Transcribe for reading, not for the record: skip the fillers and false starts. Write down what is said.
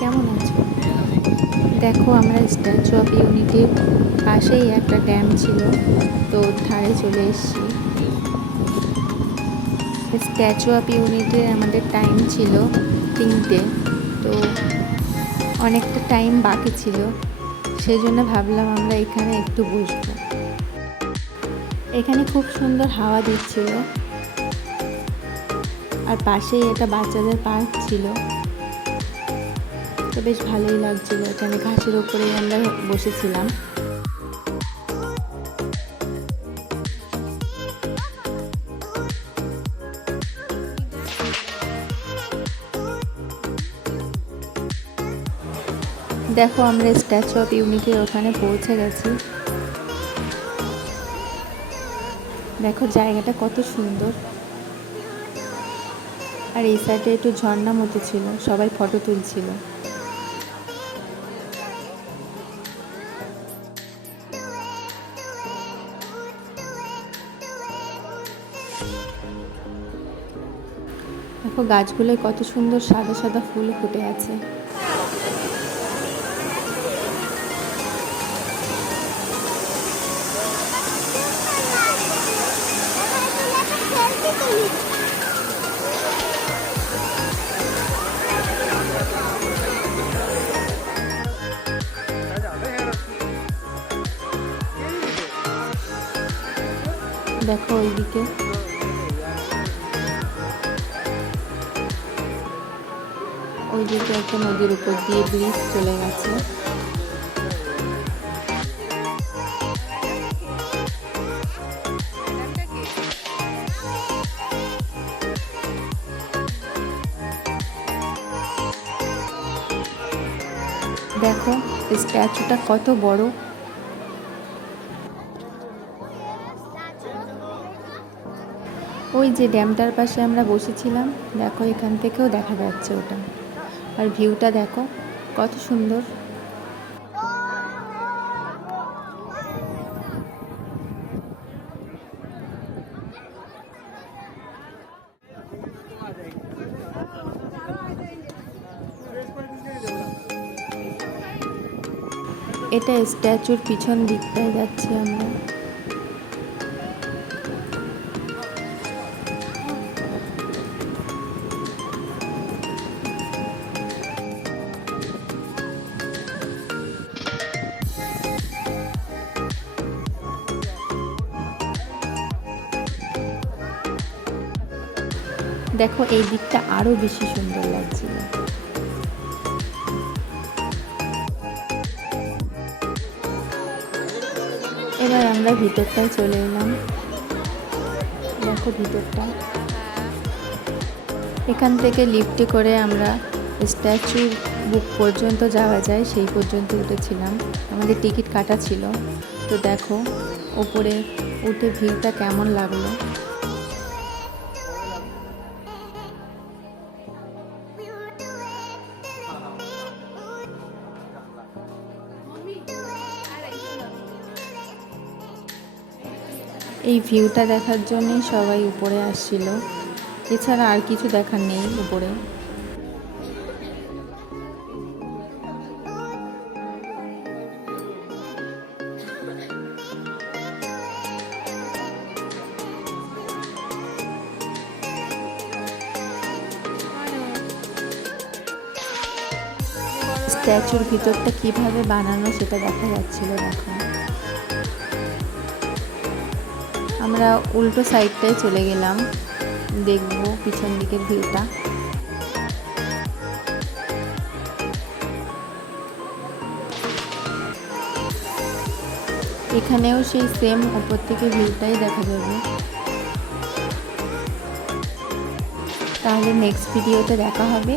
কেমন আছো? দেখো, আমরা স্ট্যাচু অফ ইউনিটির পাশেই একটা ড্যাম ছিল, তো ধারে চলে এসেছি। স্ট্যাচু অফ ইউনিটির আমাদের টাইম ছিল 3টে, তো অনেকটা টাইম বাকি ছিল, সেজন্য ভাবলাম আমরা এখানে একটু বসবো। এখানে খুব সুন্দর হাওয়া দিচ্ছিল, আর পাশেই এটা বাচ্চাদের পার্ক ছিল, তো বেশ ভালোই লাগছিল। এখানে ঘাসের ওপরেই আমরা বসেছিলাম। দেখো, আমরা স্ট্যাচু অফ ইউনিটির ওখানে পৌঁছে গেছি। দেখো জায়গাটা কত সুন্দর, আর এই সাইডে একটু ঝর্ণা মতো ছিল, সবাই ফটো তুলছিল। দেখো গাছগুলোয় কত সুন্দর সাদা সাদা ফুল ফুটে আছে। দেখো ওইদিকে একটা নদীর উপর দিয়ে ব্রিজ চলে গেছে। দেখো স্ট্যাচুটা কত বড়। ওই যে ড্যামটার পাশে আমরা বসেছিলাম, দেখো এখান থেকেও দেখা যাচ্ছে ওটা, আর ভিউটা দেখো কত সুন্দর। এটা স্ট্যাচুর পিছন দিকটায় যাচ্ছি আমরা। দেখো এই দিকটা আরো বেশি সুন্দর লাগছিল। এবার আমরা ভিতরটায় চলে এলাম। দেখো ভিতরটা, এখান থেকে লিফটে করে আমরা স্ট্যাচু বুক পর্যন্ত যাওয়া যায়, সেই পর্যন্ত উঠেছিলাম। আমাদের টিকিট কাটা ছিল। তো দেখো ওপরে উঠে ভিউটা কেমন লাগলো। এই ভিউটা দেখার জন্যই সবাই উপরে আসছিল, এছাড়া আর কিছু দেখার নেই উপরে। স্ট্যাচুর ভিতরটা কিভাবে বানানো সেটা দেখা যাচ্ছিল। দেখো আমরা উল্টো সাইডটায় চলে গেলাম, দেখবো পিছন দিকের ভিউটা। এখানেও সেই সেম উপর থেকে ভিউটাই দেখা যাবে। তাহলে নেক্সট ভিডিওতে দেখা হবে।